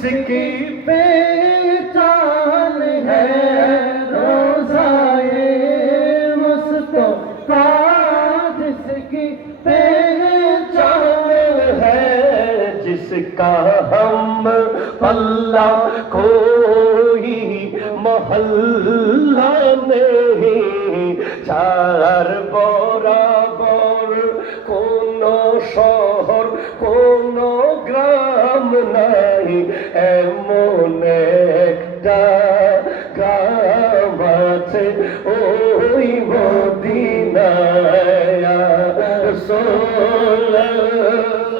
इसकी पहचान है रोजाए मस्तो का जिसकी पहचान है जिसका हम अल्लाह को ही मोहल्ला नहीं चार बराबर কোন শহর কোন নাই এমন একটা গ্রাম আছে ওই মদিনায়। फिर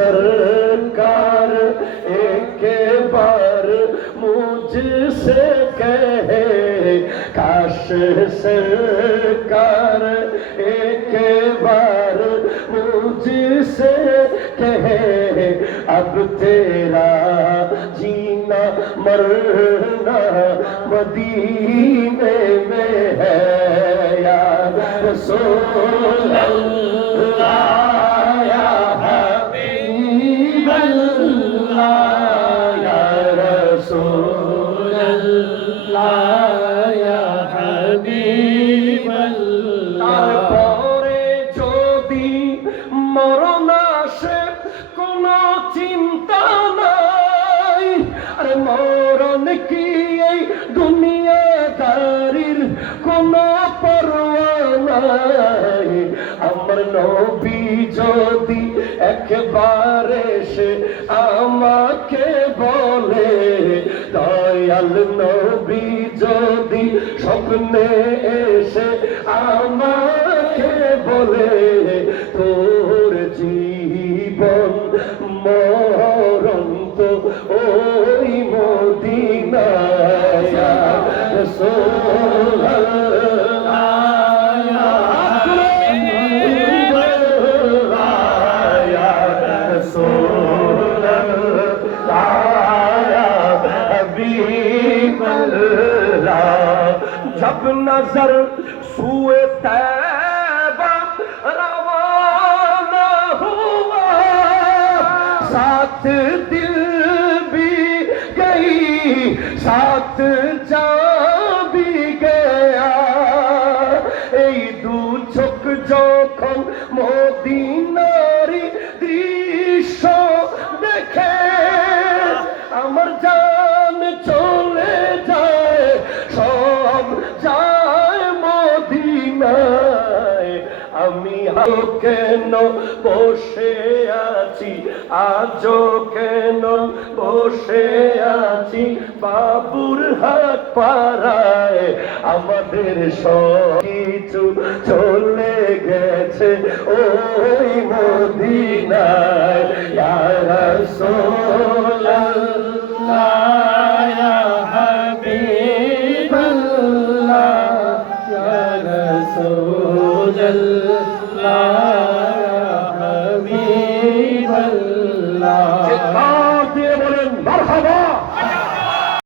سرکار، ایک بار مجھ سے کہے، کاش سرکار، ایک بار مجھ سے کہے، اب تیرا جینا مرنا مدینے میں ہے، یا رسول اللہ۔ তারপরে যদি মরণ আসে, কোনো চিন্তা নাই। আরে মরণ কি এই দুনিয়াদারির কোনো পরোয়া নাই? আমার নবী যদি একবার এসে আমাকে বলে, দয়াল নবী যদি স্বপ্নে এসে আমাকে বলে তোর জীবন মরন্ত ওই মদিনা তো شب نظر سوئے تیبہ روانہ ہوا ساتھ دل بھی گئی ساتھ جان بھی گیا ای دو چھک جو کھو مودی ناری دی কেন বসে আছি? আজো কেন বসে আছি? বাবুর হাত পাড়ায় আমাদের সব কিছু চলে গেছে। ওই মদিনায়, ইয়া রাসূলুল্লাহ